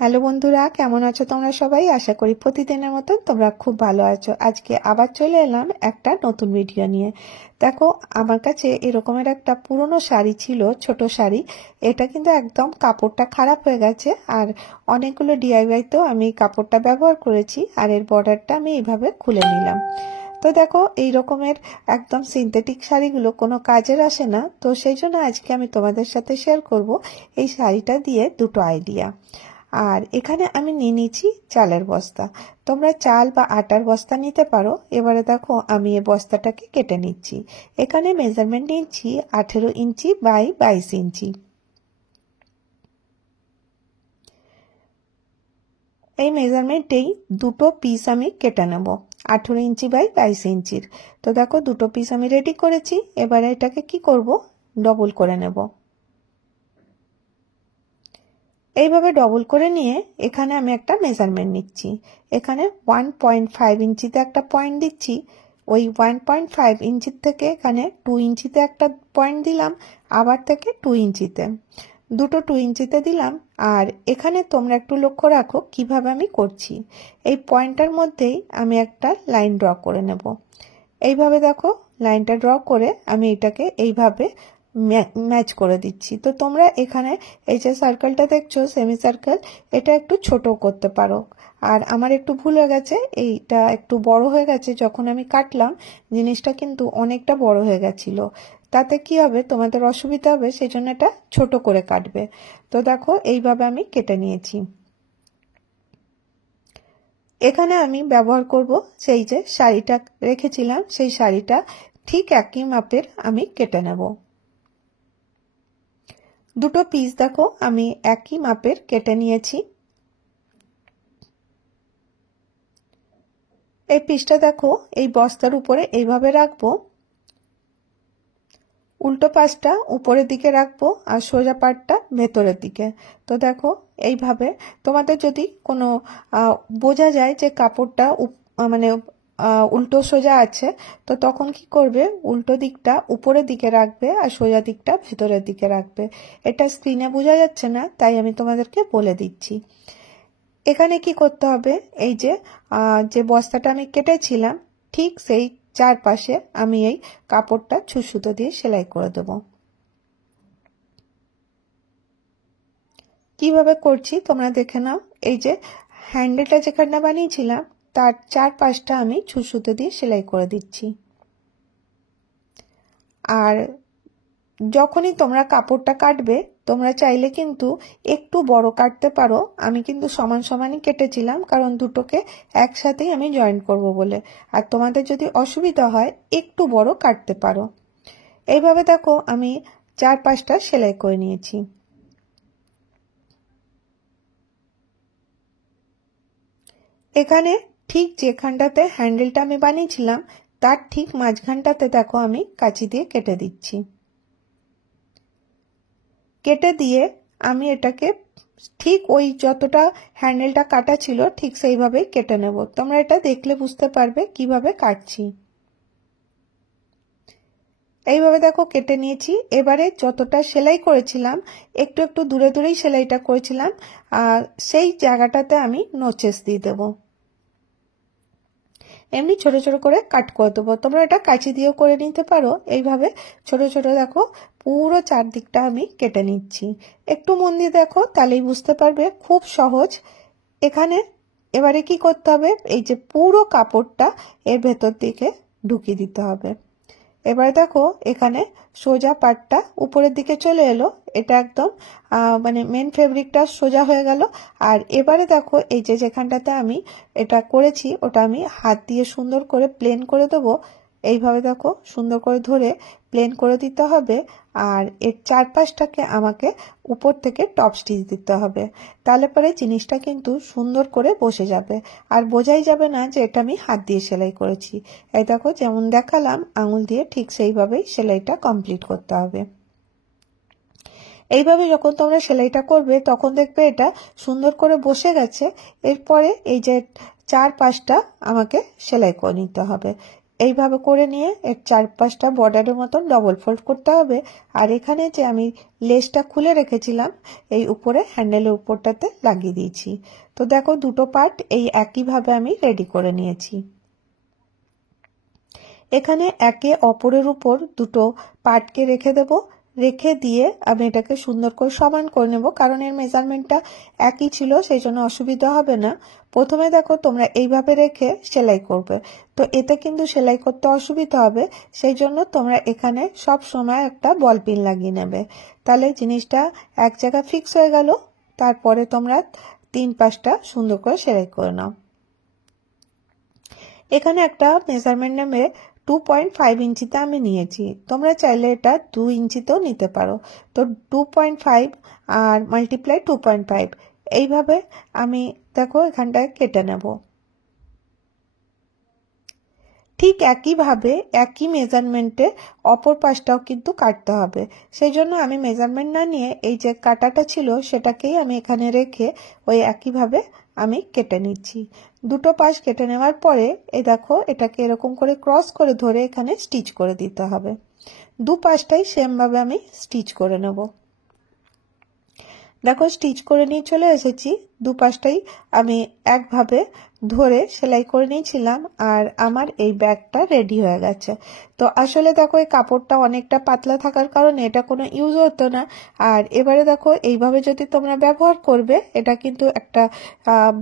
Hello বন্ধুরা, কেমন আছো তোমরা সবাই? আশা করি প্রতিদিনের মতন তোমরা খুব ভালো আছো। আজকে আবার চলে এলাম একটা নতুন ভিডিও নিয়ে। দেখো, আমার কাছে এরকমের একটা পুরনো শাড়ি ছিল, ছোট শাড়ি। এটা কিন্তু একদম কাপড়টা খারাপ হয়ে গেছে, আর অনেকগুলো ডিআইওয়াইতেও আমি কাপড়টা ব্যবহার করেছি, আর এর বর্ডারটা আমি এইভাবে খুলে নিলাম। তো দেখো, এই রকমের একদম সিনথেটিক শাড়িগুলো কোনো কাজের আসে না, তো সেই জন্য আজকে আমি তোমাদের সাথে শেয়ার করব এই শাড়িটা দিয়ে দুটো আইডিয়া। আর এখানে আমি নিয়ে নিয়েছি চালের বস্তা। তোমরা চাল বা আটার বস্তা নিতে পারো। এবারে দেখো, আমি এই বস্তাটাকে কেটে নিচ্ছি। এখানে মেজারমেন্ট নিচ্ছি 18 ইঞ্চি বাই 22 ইঞ্চি। এই মেজারমেন্টেই দুটো পিস আমি কেটে নেব, 18 ইঞ্চি বাই 22 ইঞ্চির। তো দেখো, দুটো পিস আমি রেডি করেছি। এবারে এটাকে কি করব, ডবল করে নেব। এইভাবে ডবল করে নিয়ে এখানে আমি একটা মেজারমেন্ট নিচ্ছি। এখানে 1.5 ইঞ্চিতে একটা পয়েন্ট দিচ্ছি। ওই 1.5 ইঞ্চির থেকে এখানে 2 ইঞ্চিতে একটা পয়েন্ট দিলাম, আবার থেকে 2 ইঞ্চিতে, দুটো 2 ইঞ্চিতে দিলাম। আর এখানে তোমরা একটু লক্ষ্য রাখো কিভাবে আমি করছি। এই পয়েন্টটার মধ্যেই আমি একটা লাইন ড্র করে নেব। এইভাবে দেখো, লাইনটা ড্র করে আমি এটাকে এইভাবে ম্যাচ করে দিচ্ছি। তো তোমরা এখানে এই যে সার্কেলটা দেখছো, সেমি সার্কেল, এটা একটু ছোট করতে পারো। আর আমার একটু ভুল হয়ে গেছে, এইটা একটু বড় হয়ে গেছে। যখন আমি কাটলাম, জিনিসটা কিন্তু অনেকটা বড় হয়ে গেছিল। তাতে কি হবে, তোমাদের অসুবিধা হবে, সেই জন্য এটা ছোট করে কাটবে। তো দেখো, এইভাবে আমি কেটে নিয়েছি। এখানে আমি ব্যবহার করব সেই যে শাড়িটা রেখেছিলাম, সেই শাড়িটা ঠিক একই মাপের আমি কেটে নেব। দুটো পিস দেখো আমি একই মাপের কেটে নিয়েছি। এই পিসটা দেখো এই বস্তার উপরে এইভাবে রাখবো, উল্টো পাশটা উপরের দিকে রাখবো আর সোজা পাটটা ভেতরের দিকে। তো দেখো, এইভাবে তোমাদের যদি কোনো বোঝা যায় যে কাপড়টা মানে উল্টো সোজা আছে, তো তখন কি করবে, উল্টো দিকটা উপরের দিকে রাখবে আর সোজা দিকটা ভেতরের দিকে রাখবে। এটা স্ক্রিনে বোঝা যাচ্ছে না, তাই আমি তোমাদেরকে বলে দিচ্ছি। এখানে কি করতে হবে, এই যে যে বস্তাটা আমি কেটেছিলাম, ঠিক সেই চারপাশে আমি এই কাপড়টা সুতো দিয়ে সেলাই করে দেব। কিভাবে করছি তোমরা দেখে নাও। এই যে হ্যান্ডেলটা যেখানে বানিয়েছিলাম, তার চারপাশটা আমি সুতো দিয়ে সেলাই করে দিচ্ছি। আর যখনই তোমরা কাপড়টা কাটবে, তোমরা চাইলে কিন্তু একটু বড় কাটতে পারো। আমি কিন্তু সমান সমানই কেটেছিলাম, কারণ দুটোকে একসাথেই আমি জয়েন করব বলে। আর তোমাদের যদি অসুবিধা হয়, একটু বড় কাটতে পারো। এইভাবে দেখো, আমি চারপাশটা সেলাই করে নিয়েছি। এখানে ঠিক যেখানটাতে হ্যান্ডেলটা আমি বানিয়েছিলাম, তার ঠিক মাঝখানটাতে দেখো আমি কাঁচি দিয়ে কেটে দিচ্ছি। কেটে দিয়ে আমি এটাকে ঠিক ওই যতটা হ্যান্ডেলটা কাটা ছিল ঠিক সেইভাবেই কেটে নেব। তোমরা এটা দেখলে বুঝতে পারবে কিভাবে কাটছি। এইভাবে দেখো কেটে নিয়েছি। এবারে যতটা সেলাই করেছিলাম, একটু একটু দূরে দূরেই সেলাইটা করেছিলাম, আর সেই জায়গাটাতে আমি নোচেস দিয়ে দেবো। এমনি ছোট ছোট করে কাট করে দেবো। তোমরা এটা কাঁচি দিয়েও করে নিতে পারো। এইভাবে ছোট ছোট দেখো পুরো চারদিকটা আমি কেটে নিচ্ছি। একটু মন দিয়ে দেখো, তাহলেই বুঝতে পারবে, খুব সহজ। এখানে এবারে কি করতে হবে, এই যে পুরো কাপড়টা এর ভেতর দিকে ঢুকিয়ে দিতে হবে। এবারে দেখো, এখানে সোজা পাটটা উপরের দিকে চলে এলো। এটা একদম মানে মেন ফেব্রিকটা সোজা হয়ে গেল। আর এবারে দেখো, এই যে যেখানটাতে আমি এটা করেছি, ওটা আমি হাত দিয়ে সুন্দর করে প্লেন করে দেবো। এইভাবে দেখো সুন্দর করে ধরে প্লেন করে দিতে হবে। আর এর চারপাশটাকে আমাকে উপর থেকে টপ স্টিচ দিতে হবে। তাহলে পরে জিনিসটা কিন্তু সুন্দর করে বসে যাবে, আর বোঝাই যাবে না যে এটা আমি হাত দিয়ে সেলাই করেছি। এই দেখো, যেমন দেখালাম আঙুল দিয়ে, ঠিক সেইভাবেই সেলাইটা কমপ্লিট করতে হবে। এইভাবে যখন তোমরা সেলাইটা করবে, তখন দেখবে এটা সুন্দর করে বসে গেছে। এরপরে এই যে চারপাশটা আমাকে সেলাই করে নিতে হবে। এইভাবে করে নিয়ে এর 4-5টা বর্ডারের মতন ডবল ফোল্ড করতে হবে। আর এখানে যে আমি লেসটা খুলে রেখেছিলাম এই উপরে হ্যান্ডেলের উপরটাতে লাগিয়ে দিয়েছি। তো দেখো দুটো পার্ট এই একইভাবে আমি রেডি করে নিয়েছি। এখানে একে অপরের উপর দুটো পার্টকে রেখে দেব, রেখে দিয়ে আমি এটাকে সুন্দর করে সমান করে নেব, কারণ এর মেজারমেন্টটা একই ছিল, সেই জন্য অসুবিধা হবে না। প্রথমে দেখো তোমরা এইভাবে রেখে সেলাই করবে, তো এতে কিন্তু সেলাই করতে অসুবিধা হবে, সেই জন্য তোমরা এখানে সব সময় একটা বল পিন লাগিয়ে নেবে, তাহলে জিনিসটা এক জায়গায় ফিক্স হয়ে গেল। তারপরে তোমরা 3-5টা সুন্দর করে সেলাই করে নাও। এখানে একটা মেজারমেন্ট নেবে 2.5 ইঞ্চিতে আমি নিয়েছি, তোমরা চাইলে এটা 2 ইঞ্চিতেও নিতে পারো। তো 2.5 আর মাল্টিপ্লাই 2.5 এইভাবে আমি দেখো এখানটায় কেটে নেব। ঠিক একইভাবে একই মেজারমেন্টে অপর পাশটাও কিন্তু কাটতে হবে, সেই জন্য আমি মেজারমেন্ট না নিয়ে এই যে কাটাটা ছিল সেটাকেই আমি এখানে রেখে ওই একইভাবে আমি কেটে নিচ্ছি। দুটো পাশ কেটে নেওয়ার পরে এই দেখো এটাকে এরকম করে ক্রস করে ধরে এখানে স্টিচ করে দিতে হবে। দু পাশটাই সেম ভাবে আমি স্টিচ করে নেব। দেখো স্টিচ করে নিয়ে চলে এসেছি, দুপাশটাই আমি একভাবে ধরে সেলাই করে নিয়েছিলাম আর আমার এই ব্যাগটা রেডি হয়ে গেছে। তো আসলে দেখো এই কাপড়টা অনেকটা পাতলা থাকার কারণে এটা কোনো ইউজ হতো না। আর এবারে দেখো এইভাবে যদি তোমরা ব্যবহার করবে এটা কিন্তু একটা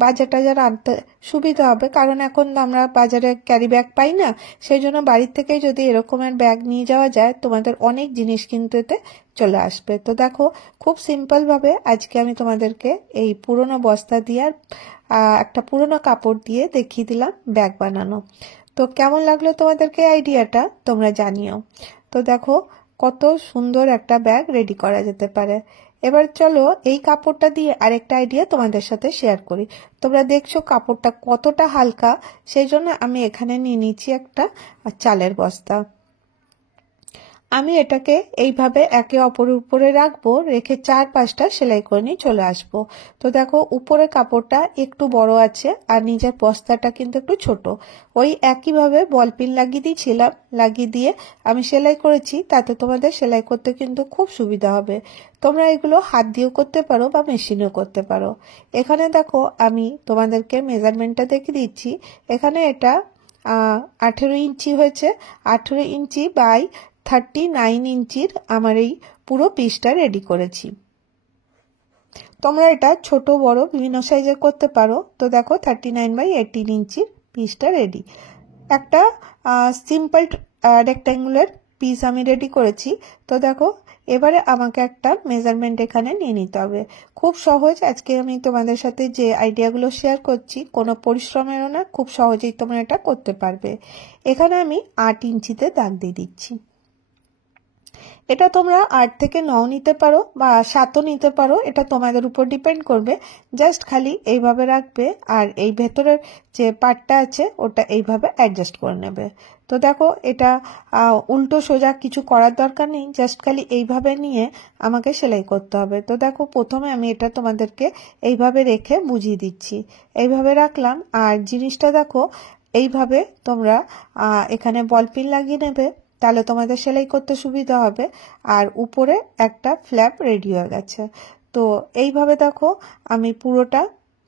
বাজার টাজার আনতে সুবিধা হবে, কারণ এখন আমরা বাজারে ক্যারি ব্যাগ পাই না, সেই জন্য বাড়ির থেকেই যদি এরকমের ব্যাগ নিয়ে যাওয়া যায় তোমাদের অনেক জিনিস কিন্তু এতে চলে আসবে। তো দেখো খুব সিম্পল ভাবে আজকে আমি তোমাদেরকে এই পুরনো বস্তা দিয়ে আর একটা পুরনো কাপড় দিয়ে দেখিয়ে দিলাম ব্যাগ বানানো। তো কেমন লাগলো তোমাদেরকে আইডিয়াটা তোমরা জানিও। তো দেখো কত সুন্দর একটা ব্যাগ রেডি করা যেতে পারে। এবার চলো এই কাপড়টা দিয়ে আরেকটা আইডিয়া তোমাদের সাথে শেয়ার করি। তোমরা দেখছো কাপড়টা কতটা হালকা, সেই জন্য আমি এখানে নিয়ে নিচ্ছি একটা চালের বস্তা। আমি এটাকে এইভাবে একে অপরের উপরে রাখবো, রেখে 4-5টা সেলাই করে নিয়ে চলে আসবো। তো দেখো উপরে কাপড়টা একটু বড় আছে আর নিচের বস্তাটা কিন্তু একটু ছোট, ওই একইভাবে বল পিন লাগিয়ে দিয়েছিলাম, লাগিয়ে দিয়ে আমি সেলাই করেছি, তাতে তোমাদের সেলাই করতে কিন্তু খুব সুবিধা হবে। তোমরা এগুলো হাত দিয়েও করতে পারো বা মেশিনেও করতে পারো। এখানে দেখো আমি তোমাদেরকে মেজারমেন্টটা দেখিয়ে দিচ্ছি। এখানে এটা 18 ইঞ্চি হয়েছে, 18 ইঞ্চি বাই 39 ইঞ্চির আমার এই পুরো পিসটা রেডি করেছি। তোমরা এটা ছোট বড় বিভিন্ন সাইজের করতে পারো। তো দেখো 39 বাই 18 ইঞ্চির পিসটা রেডি। একটা সিম্পল রেক্ট্যাঙ্গুলার পিস আমি রেডি করেছি। তো দেখো এবারে আমাকে একটা মেজারমেন্ট এখানে নিয়ে নিতে হবে। খুব সহজ, আজকে আমি তোমাদের সাথে যে আইডিয়াগুলো শেয়ার করছি কোনো পরিশ্রমেরও না, খুব সহজেই তোমরা এটা করতে পারবে। এখানে আমি 8 ইঞ্চিতে দাগ দিয়ে দিচ্ছি। এটা তোমরা 8 থেকে 9 নিতে পারো বা 7ও নিতে পারো, এটা তোমাদের উপর ডিপেন্ড করবে। জাস্ট খালি এইভাবে রাখবে আর এই ভেতরের যে পার্টটা আছে ওটা এইভাবে অ্যাডজাস্ট করে নেবে। তো দেখো এটা উল্টো সোজা কিছু করার দরকার নেই, জাস্ট খালি এইভাবে নিয়ে আমাকে সেলাই করতে হবে। তো দেখো প্রথমে আমি এটা তোমাদেরকে এইভাবে রেখে বুঝিয়ে দিচ্ছি। এইভাবে রাখলাম আর জিনিসটা দেখো এইভাবে তোমরা এখানে বল পিন লাগিয়ে নেবে, তাহলে তোমাদের সেলাই করতে সুবিধা হবে। আর উপরে একটা ফ্ল্যাপ রেডি হয়ে গেছে। তো এইভাবে দেখো আমি পুরোটা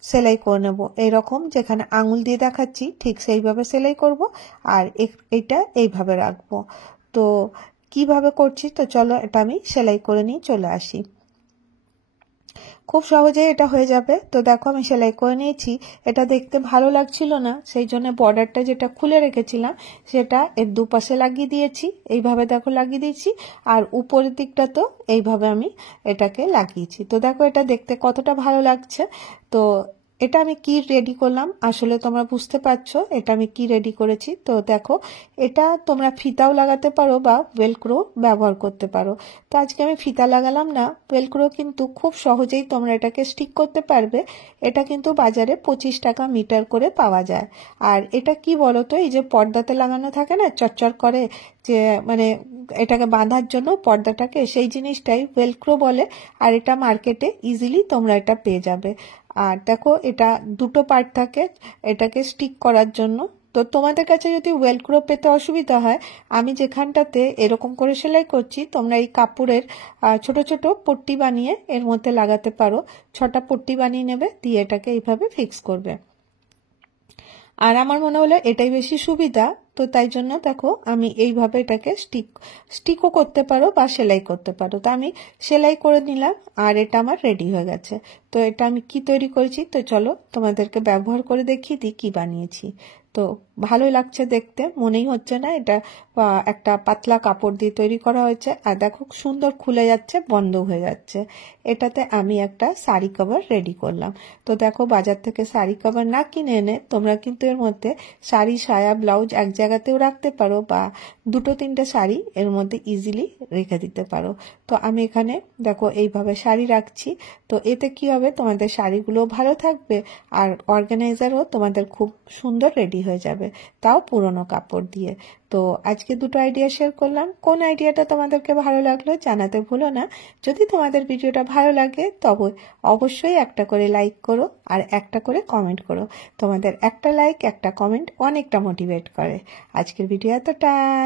সেলাই করে নেব, এইরকম যেখানে আঙুল দিয়ে দেখাচ্ছি ঠিক সেইভাবে সেলাই করব আর এটা এইভাবে রাখবো। তো কিভাবে করছি তো চলো এটা আমি সেলাই করে নিয়ে চলে আসি। খুব সহজে এটা হয়ে যাবে। তো দেখো আমি সেলাই করে নিয়েছি, এটা দেখতে ভালো লাগছিল না, সেই জন্য বর্ডারটা যেটা খুলে রেখেছিলাম সেটা এর দুপাশে লাগিয়ে দিয়েছি, এইভাবে দেখো লাগিয়ে দিয়েছি। আর উপরের দিকটা তো এইভাবে আমি এটাকে লাগিয়েছি। তো দেখো এটা দেখতে কতটা ভালো লাগছে। তো এটা আমি কি রেডি করলাম আসলে তোমরা বুঝতে পারছো এটা আমি কি রেডি করেছি। তো দেখো এটা তোমরা ফিতাও লাগাতে পারো বা ওয়েলক্রো ব্যবহার করতে পারো। তো আজকে আমি ফিতা লাগালাম না, ওয়েলক্রো কিন্তু খুব সহজেই তোমরা এটাকে স্টিক করতে পারবে। এটা কিন্তু বাজারে 25 টাকা মিটার করে পাওয়া যায়। আর এটা কি বলতো, এই যে পর্দাতে লাগানো থাকে না চটচট করে, যে মানে এটাকে বাঁধার জন্য পর্দাটাকে, সেই জিনিসটাই ওয়েলক্রো বলে। আর এটা মার্কেটে ইজিলি তোমরা এটা পেয়ে যাবে। আর দেখো এটা দুটো পার্ট থাকে এটাকে স্টিক করার জন্য। তো তোমাদের কাছে যদি ওয়েলক্রো পেতে অসুবিধা হয়, আমি যেখানটাতে এরকম করে সেলাই করছি, তোমরা এই কাপড়ের ছোট ছোট পট্টি বানিয়ে এর মধ্যে লাগাতে পারো। 6টা পট্টি বানিয়ে নেবে, দিয়ে এটাকে এইভাবে ফিক্স করবে। আর আমার মনে হলো এটাই বেশি সুবিধা, তো তাই জন্য দেখো আমি এইভাবে এটাকে স্টিকও করতে পারো বা সেলাই করতে পারো। তো আমি সেলাই করে নিলাম আর এটা আমার রেডি হয়ে গেছে। তো এটা আমি কি তৈরি করেছি, তো চলো তোমাদেরকে ব্যবহার করে দেখিয়ে দিই কি বানিয়েছি। তো ভালোই লাগছে দেখতে, মনেই হচ্ছে না এটা একটা পাতলা কাপড় দিয়ে তৈরি করা হয়েছে। আর দেখো সুন্দর খুলে যাচ্ছে, বন্ধ হয়ে যাচ্ছে। এটাতে আমি একটা শাড়ি কভার রেডি করলাম। তো দেখো বাজার থেকে শাড়ি কভার না কিনে এনে তোমরা কিন্তু এর মধ্যে শাড়ি, সায়া, ব্লাউজ এক জায়গাতেও রাখতে পারো, বা 2-3টে শাড়ি এর মধ্যে ইজিলি রেখে দিতে পারো। তো আমি এখানে দেখো এইভাবে শাড়ি রাখছি। তো এতে কি হবে, তোমাদের শাড়িগুলো ভালো থাকবে আর অর্গানাইজারও তোমাদের খুব সুন্দর রেডি হয়ে যাবে, তাও পুরনো কাপড় দিয়ে। তো আজকে 2টো আইডিয়া শেয়ার করলাম। কোন আইডিয়াটা তোমাদেরকে ভালো লাগলো জানাতে ভুলো না। যদি তোমাদের ভিডিওটা ভালো লাগে তবে অবশ্যই একটা করে লাইক করো আর একটা করে কমেন্ট করো। তোমাদের একটা লাইক, একটা কমেন্ট অনেকটা মোটিভেট করে। আজকের ভিডিও এতটাই।